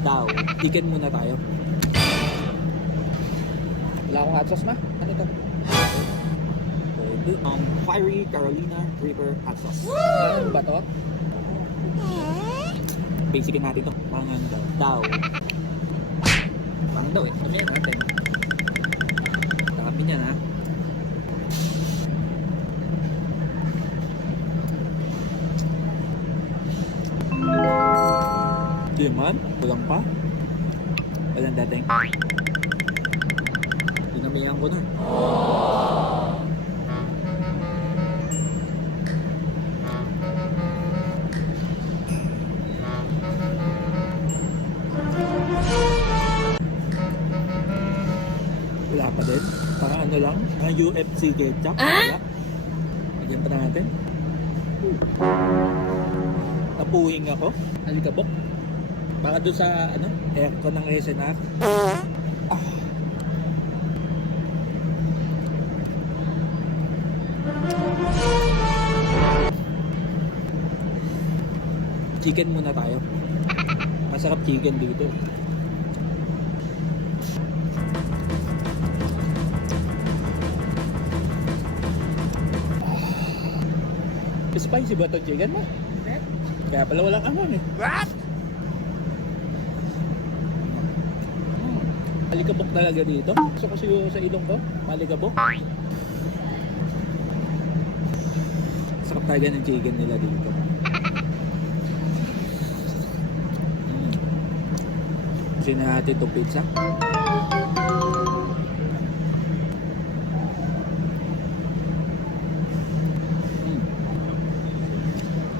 daw. Chicken muna tayo. Wala akong hot sauce ma? Ano to? Pwede. Fiery Carolina Reaper hot sauce. Ano ba to? Basicin natin to. Parang ano daw. Daw. Parang daw eh. Sabihin natin. Kami niyan ha. Di man. Kulang pa. Walang dating. Dinamihan ko na. Wala pa din. Parang ano lang. Parang UFC ketchup. Wala. Lagyan pa natin. Napuhing ako. Alikabok. Baka doon sa ano, aircon ng SNR. Chicken muna tayo. Masarap chicken dito. Spicy ba ito chicken mo? Kaya pala walang ahon eh. Malikabok talaga dito. Gusto ko sa ilong ko. Malikabok. Sarap talaga ng chicken nila dito. Kasi na natin itong pizza.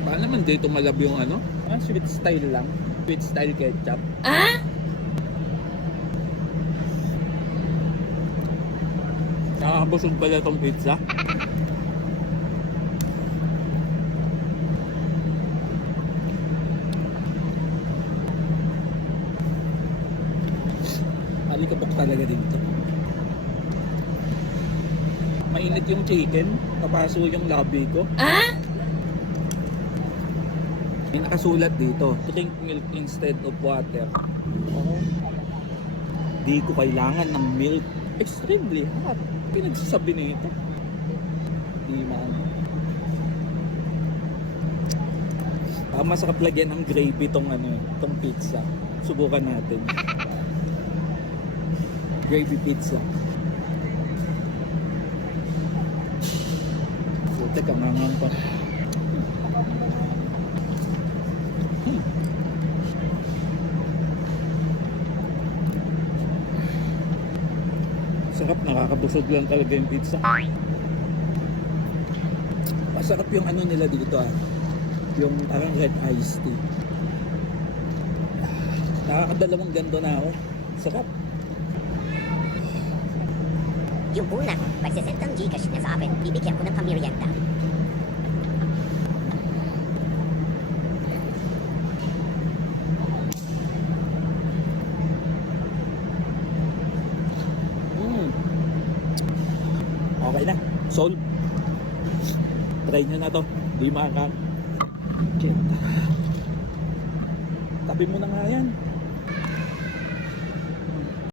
Paano naman dito malab yung ano? Sweet style lang. Sweet style ketchup. Nakakabusog pala itong pizza. Alikabok talaga dito. Mainit yung chicken. Kapaso yung labi ko. May nakasulat dito. Drink milk instead of water. Di ko kailangan ng milk. Extremely hot. Pinagsasabi nito. Di man. Masarap lagyan ng gravy tong ano, tong pizza. Subukan natin. Gravy pizza. So, teka, mangang pa. Sarap, nakakabusog lang talaga yung pizza. Masarap yung ano nila dito yung parang red iced tea. Nakakadalawang ganto na ako. Sarap. Yung unang pagsasentang Gcash na sa akin, bibigyan ko ng pamirienda. Okay na. Solve. Try nyo na to. Di makakang. Tabi mo na nga yan.